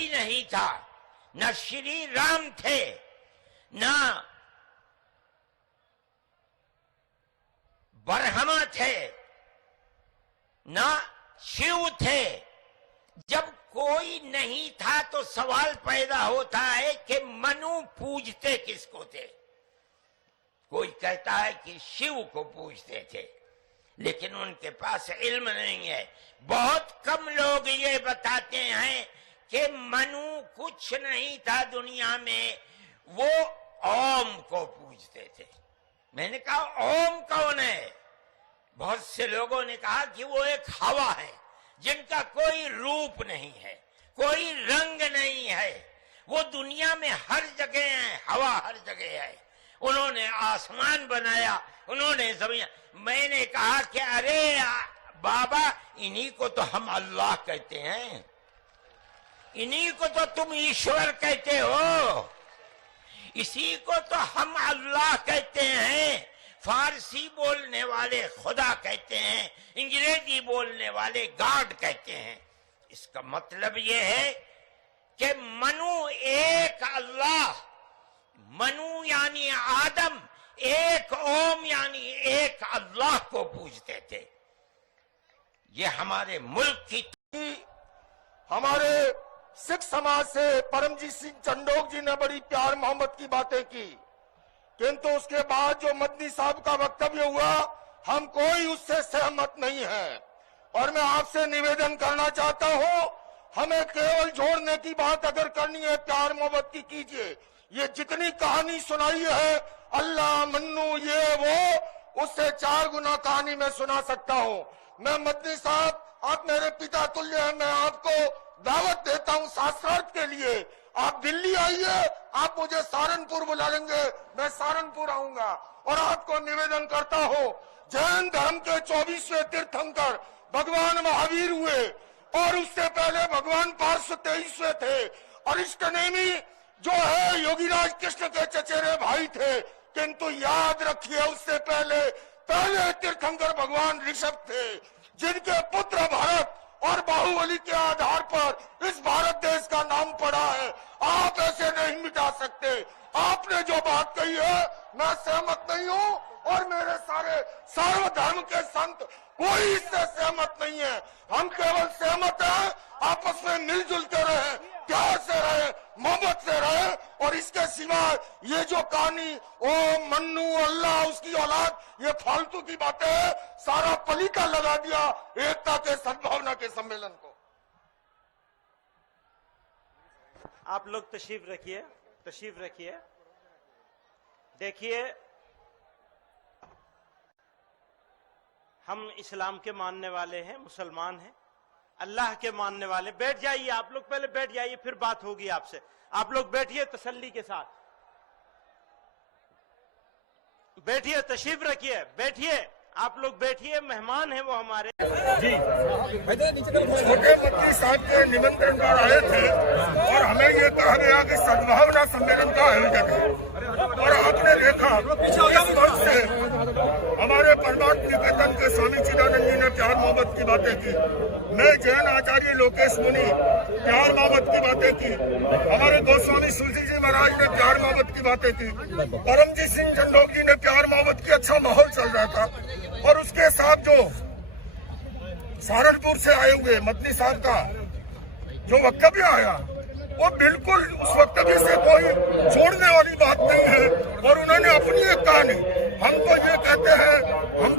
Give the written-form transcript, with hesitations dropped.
कोई नहीं था, न श्री राम थे, न ब्रह्मा थे, न शिव थे। जब कोई नहीं था तो सवाल पैदा होता है कि मनु पूजते किसको थे? कोई कहता है कि शिव को पूजते थे, लेकिन उनके पास इल्म नहीं है। बहुत कम लोग ये बताते हैं कि मनु कुछ नहीं था दुनिया में, वो ओम को पूजते थे। मैंने कहा ओम कौन है? बहुत से लोगों ने कहा कि वो एक हवा है जिनका कोई रूप नहीं है, कोई रंग नहीं है, वो दुनिया में हर जगह है, हवा हर जगह है। उन्होंने आसमान बनाया, उन्होंने जमीन। मैंने कहा कि अरे बाबा, इन्हीं को तो हम अल्लाह कहते हैं, इन्हीं को तो तुम ईश्वर कहते हो, इसी को तो हम अल्लाह कहते हैं। फारसी बोलने वाले खुदा कहते हैं, अंग्रेजी बोलने वाले गॉड कहते हैं। इसका मतलब यह है कि मनु एक अल्लाह, मनु यानी आदम, एक ओम यानी एक अल्लाह को पूजते थे। ये हमारे मुल्क की हमारे सिख समाज से परमजीत सिंह चंडोक जी ने बड़ी प्यार मोहब्बत की बातें की, किंतु उसके बाद जो मदनी साहब का वक्तव्य हुआ, हम कोई उससे सहमत नहीं है। और मैं आपसे निवेदन करना चाहता हूं, हमें केवल जोड़ने की बात अगर करनी है, प्यार मोहब्बत की कीजिए। ये जितनी कहानी सुनाई है, अल्लाह मन्नू ये वो, उससे 4 गुना कहानी मैं सुना सकता हूं। मैं मदनी साहब, आप मेरे पिता तुल्य हैं, मैं आपको दावत देता हूं शास्त्रार्थ के लिए। आप दिल्ली आइए, आप मुझे सहारनपुर बुला लेंगे, मैं सहारनपुर आऊंगा। और आपको निवेदन करता हूं, जैन धर्म के 24वें तीर्थंकर भगवान महावीर हुए, और उससे पहले भगवान पार्श्व 23वें थे। और इष्टनेमी जो है योगीराज कृष्ण के चचेरे भाई थे, किंतु याद रखिए उससे पहले तीर्थंकर भगवान ऋषभ थे, जिनके पुत्र भरत और बाहुबली के आधार पर इस भारत देश का नाम पड़ा है। आप ऐसे नहीं मिटा सकते। आपने जो बात कही है, मैं सहमत नहीं हूं, और मेरे सारे सर्वधर्म के संत कोई इससे सहमत नहीं है। हम केवल सहमत हैं, आपस में मिलजुल के रहे, प्यार से रहे, मोहब्बत से रहे। और इसके सिवा ये जो कहानी ओ मन्नू अल्लाह उसकी औलाद, ये फालतू की बातें हैं। सारा पलीता लगा दिया एकता के सद्भावना के सम्मेलन को। आप लोग तशरीफ रखिए, तशरीफ रखिए। देखिए, हम इस्लाम के मानने वाले हैं, मुसलमान हैं, अल्लाह के मानने वाले। बैठ जाइए, आप लोग पहले बैठ जाइए, फिर बात होगी आपसे। आप लोग बैठिए तसल्ली के साथ, बैठिए, तशरीफ रखिए, बैठिए, आप लोग बैठिए, मेहमान हैं वो हमारे। जी, छोटे मदनी साहब के निमंत्रण पर आए थे, और हमें ये कहा गया कि सद्भावना सम्मेलन का आयोजन है। और आपने देखा इस मंच से हमारे परमात्म निकेतन के स्वामी चिदानंद जी ने प्यार मोहब्बत की बातें की। मैं जैन आचार्य लोकेश मुनि प्यार मोहब्बत की बातें की। हमारे गोस्वामी तुलसी जी महाराज ने प्यार मोहब्बत की बातें की। परमजीत सिंह चंडोक जी ने प्यार मोहब्बत की। अच्छा माहौल चल रहा था। और उसके साथ जो सहारनपुर से आए हुए मदनी साहब का जो वक्तव्य आया, वो बिल्कुल उस वक्तव्य से कोई जोड़ने वाली बात नहीं है। और उन्होंने अपनी एक कहानी, हम तो ये कहते हैं, हम